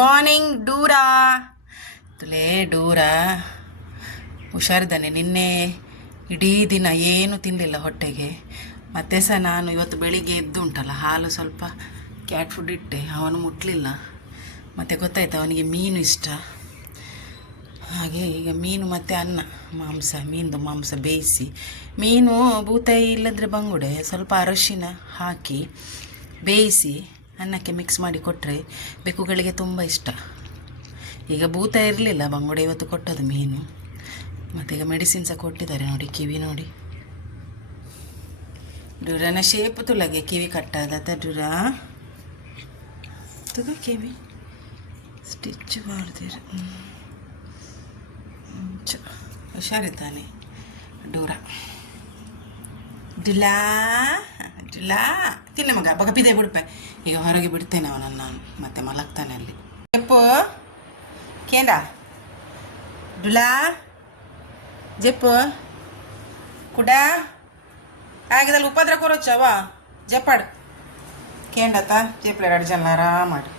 Morning ಡೂರಾ ತುಲೇ ಡೂರಾ ಹುಷಾರಿದ್ದಾನೆ. ನಿನ್ನೆ ಇಡೀ ದಿನ ಏನು ತಿನ್ನಲಿಲ್ಲ ಹೊಟ್ಟೆಗೆ. ಮತ್ತೆ ಸಹ ನಾನು ಇವತ್ತು ಬೆಳಿಗ್ಗೆ ಎದ್ದು ಉಂಟಲ್ಲ, ಹಾಲು ಸ್ವಲ್ಪ ಕ್ಯಾಟ್ ಫುಡ್ ಇಟ್ಟೆ, ಅವನು ಮುಟ್ಲಿಲ್ಲ. ಮತ್ತು ಗೊತ್ತಾಯ್ತು ಅವನಿಗೆ ಮೀನು ಇಷ್ಟ. ಹಾಗೆ ಈಗ ಮೀನು ಮತ್ತು ಅನ್ನ, ಮೀನು ಮಾಂಸ ಬೇಯಿಸಿ, ಮೀನು ಬೂತಾಯಿ ಇಲ್ಲಂದರೆ ಬಂಗುಡೆ ಸ್ವಲ್ಪ ಅರಶಿನ ಹಾಕಿ ಬೇಯಿಸಿ ಅನ್ನಕ್ಕೆ ಮಿಕ್ಸ್ ಮಾಡಿ ಕೊಟ್ಟರೆ ಬೆಕ್ಕುಗಳಿಗೆ ತುಂಬ ಇಷ್ಟ. ಈಗ ಬೂತಾಯಿ ಇರಲಿಲ್ಲ, ಬಂಗುಡೆ ಇವತ್ತು ಕೊಟ್ಟದು ಮೀನು. ಮತ್ತು ಈಗ ಮೆಡಿಸಿನ್ ಸಹ ಕೊಟ್ಟಿದ್ದಾರೆ ನೋಡಿ, ಕಿವಿ ನೋಡಿ. ಡ್ಯೂರನ ಶೇಪ್ ತುಲಗೆ ಕಿವಿ ಕಟ್ಟಾದ ಡ್ಯೂರಾ ತುಗ ಕಿವಿ ಸ್ಟಿಚ್ ಮಾಡ್ತೀರ. ಹುಷಾರಿದ್ದಾನೆ ಡೂರಾ. ಡುಲಾ ಡುಲಾ ತಿನ್ನ ಮಗ ಬಗ ಬಿದೆ ಬಿಡ್ಪೆ. ಈಗ ಹೊರಗೆ ಬಿಡ್ತೇನೆ ಅವನನ್ನು ನಾನು, ಮತ್ತೆ ಮಲಗ್ತಾನೆ ಅಲ್ಲಿ. ಜೆಪ್ಪು ಕೇಂಡ ಡುಲಾ ಜೆಪ್ಪು ಕುಡ ಆಗಿದಲ್ಲಿ ಉಪದ್ರ ಕೊರೊಚ್ಚವ ಜೆಪ್ಪಾಡು ಕೇಂಡತ್ತ ಜೆಪ್ಲೆ 2 ಜನ ಆರಾಮಾಡು.